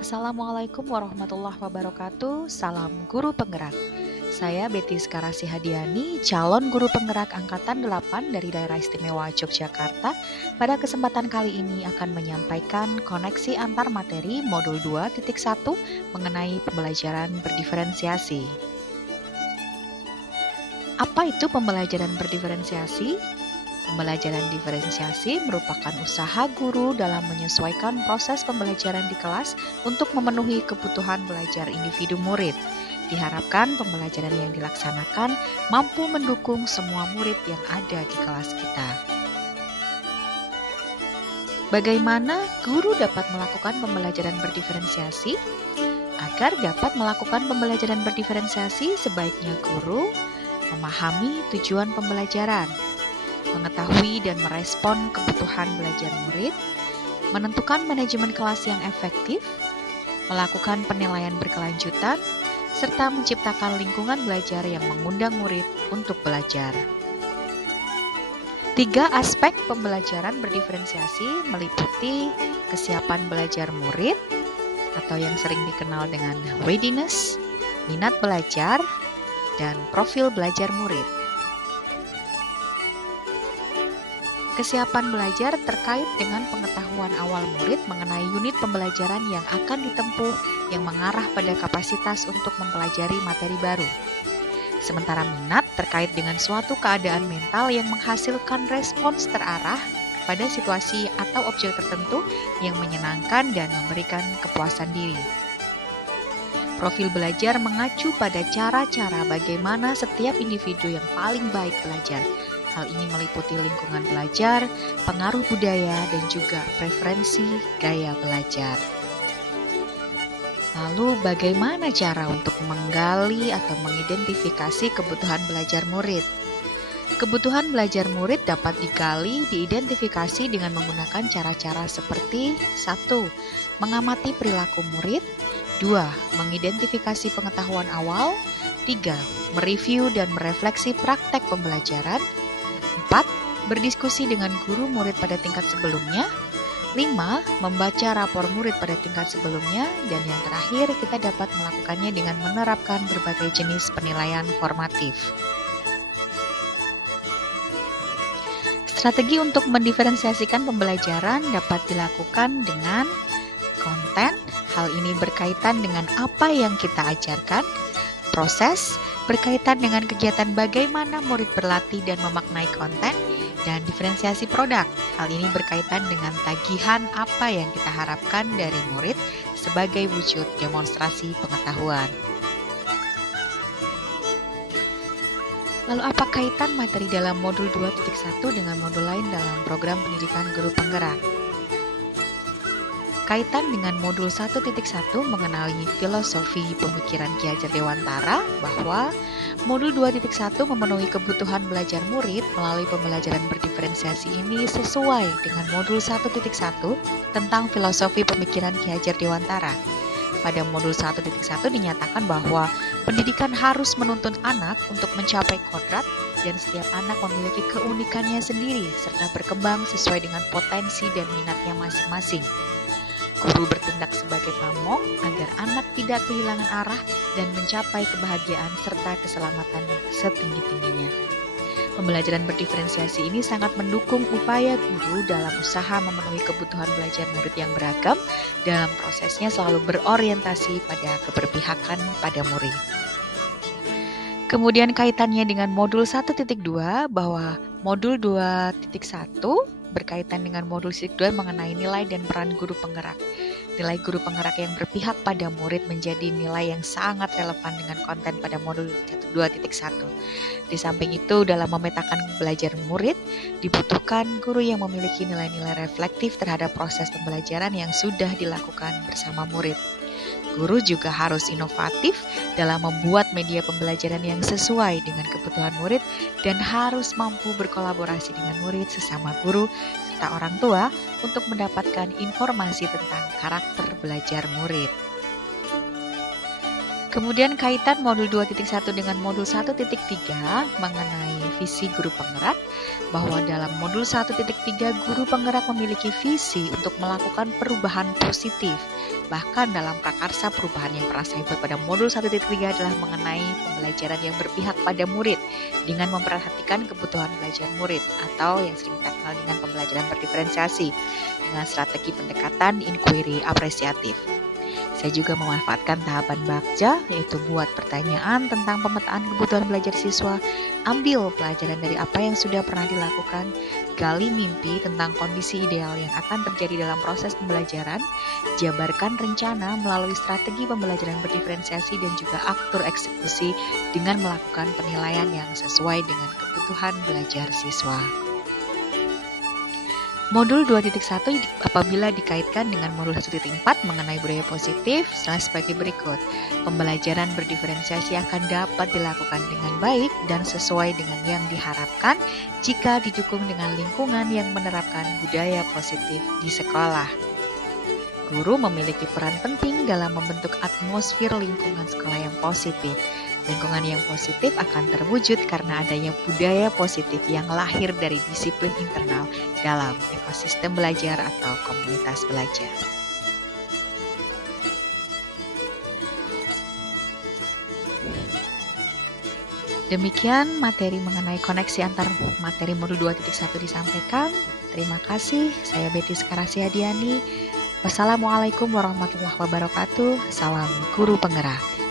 Assalamualaikum warahmatullahi wabarakatuh. Salam guru penggerak. Saya Betty Skarasi Hadiani, calon guru penggerak angkatan 8 dari Daerah Istimewa Yogyakarta. Pada kesempatan kali ini akan menyampaikan koneksi antar materi modul 2.1 mengenai pembelajaran berdiferensiasi. Apa itu pembelajaran berdiferensiasi? Pembelajaran diferensiasi merupakan usaha guru dalam menyesuaikan proses pembelajaran di kelas untuk memenuhi kebutuhan belajar individu murid. Diharapkan pembelajaran yang dilaksanakan mampu mendukung semua murid yang ada di kelas kita. Bagaimana guru dapat melakukan pembelajaran berdiferensiasi? Agar dapat melakukan pembelajaran berdiferensiasi, sebaiknya guru memahami tujuan pembelajaran, mengetahui dan merespon kebutuhan belajar murid, menentukan manajemen kelas yang efektif, melakukan penilaian berkelanjutan, serta menciptakan lingkungan belajar yang mengundang murid untuk belajar. 3 aspek pembelajaran berdiferensiasi meliputi kesiapan belajar murid, atau yang sering dikenal dengan readiness, minat belajar, dan profil belajar murid. Kesiapan belajar terkait dengan pengetahuan awal murid mengenai unit pembelajaran yang akan ditempuh yang mengarah pada kapasitas untuk mempelajari materi baru. Sementara minat terkait dengan suatu keadaan mental yang menghasilkan respons terarah pada situasi atau objek tertentu yang menyenangkan dan memberikan kepuasan diri. Profil belajar mengacu pada cara-cara bagaimana setiap individu yang paling baik belajar. Hal ini meliputi lingkungan belajar, pengaruh budaya, dan juga preferensi gaya belajar. Lalu bagaimana cara untuk menggali atau mengidentifikasi kebutuhan belajar murid? Kebutuhan belajar murid dapat digali, diidentifikasi dengan menggunakan cara-cara seperti 1. Mengamati perilaku murid, 2. Mengidentifikasi pengetahuan awal, 3. Mereview dan merefleksi praktek pembelajaran, 4. Berdiskusi dengan guru murid pada tingkat sebelumnya, 5. Membaca rapor murid pada tingkat sebelumnya, dan yang terakhir kita dapat melakukannya dengan menerapkan berbagai jenis penilaian formatif. Strategi untuk mendiferensiasikan pembelajaran dapat dilakukan dengan konten. Hal ini berkaitan dengan apa yang kita ajarkan. Proses berkaitan dengan kegiatan bagaimana murid berlatih dan memaknai konten, dan diferensiasi produk. Hal ini berkaitan dengan tagihan apa yang kita harapkan dari murid sebagai wujud demonstrasi pengetahuan. Lalu apa kaitan materi dalam modul 2.1 dengan modul lain dalam program pendidikan guru penggerak? Kaitan dengan modul 1.1 mengenai filosofi pemikiran Ki Hajar Dewantara, bahwa modul 2.1 memenuhi kebutuhan belajar murid melalui pembelajaran berdiferensiasi ini sesuai dengan modul 1.1 tentang filosofi pemikiran Ki Hajar Dewantara. Pada modul 1.1 dinyatakan bahwa pendidikan harus menuntun anak untuk mencapai kodrat, dan setiap anak memiliki keunikannya sendiri serta berkembang sesuai dengan potensi dan minatnya masing-masing. Guru bertindak sebagai pamong agar anak tidak kehilangan arah dan mencapai kebahagiaan serta keselamatan setinggi-tingginya. Pembelajaran berdiferensiasi ini sangat mendukung upaya guru dalam usaha memenuhi kebutuhan belajar murid yang beragam. Dalam prosesnya selalu berorientasi pada keberpihakan pada murid. Kemudian kaitannya dengan modul 1.2, bahwa modul 2.1 berkaitan dengan modul 2 mengenai nilai dan peran guru penggerak. Nilai guru penggerak yang berpihak pada murid menjadi nilai yang sangat relevan dengan konten pada modul 2.1. Di samping itu, dalam memetakan belajar murid, dibutuhkan guru yang memiliki nilai-nilai reflektif terhadap proses pembelajaran yang sudah dilakukan bersama murid. Guru juga harus inovatif dalam membuat media pembelajaran yang sesuai dengan kebutuhan murid dan harus mampu berkolaborasi dengan murid, sesama guru, serta orang tua untuk mendapatkan informasi tentang karakter belajar murid. Kemudian kaitan modul 2.1 dengan modul 1.3 mengenai visi guru penggerak, bahwa dalam modul 1.3 guru penggerak memiliki visi untuk melakukan perubahan positif. Bahkan dalam prakarsa perubahan yang pernah saya buat pada modul 1.3 adalah mengenai pembelajaran yang berpihak pada murid dengan memperhatikan kebutuhan belajar murid, atau yang sering kita kenal dengan pembelajaran berdiferensiasi dengan strategi pendekatan inquiry apresiatif. Saya juga memanfaatkan tahapan bakja, yaitu buat pertanyaan tentang pemetaan kebutuhan belajar siswa, ambil pelajaran dari apa yang sudah pernah dilakukan, gali mimpi tentang kondisi ideal yang akan terjadi dalam proses pembelajaran, jabarkan rencana melalui strategi pembelajaran berdiferensiasi, dan juga atur eksekusi dengan melakukan penilaian yang sesuai dengan kebutuhan belajar siswa. Modul 2.1 apabila dikaitkan dengan modul 1.4 mengenai budaya positif sebagai berikut. Pembelajaran berdiferensiasi akan dapat dilakukan dengan baik dan sesuai dengan yang diharapkan jika didukung dengan lingkungan yang menerapkan budaya positif di sekolah. Guru memiliki peran penting dalam membentuk atmosfer lingkungan sekolah yang positif. Lingkungan yang positif akan terwujud karena adanya budaya positif yang lahir dari disiplin internal dalam ekosistem belajar atau komunitas belajar. Demikian materi mengenai koneksi antar materi modul 2.1 disampaikan. Terima kasih, saya Betty Skarasiadiani. Wassalamualaikum warahmatullahi wabarakatuh. Salam guru penggerak.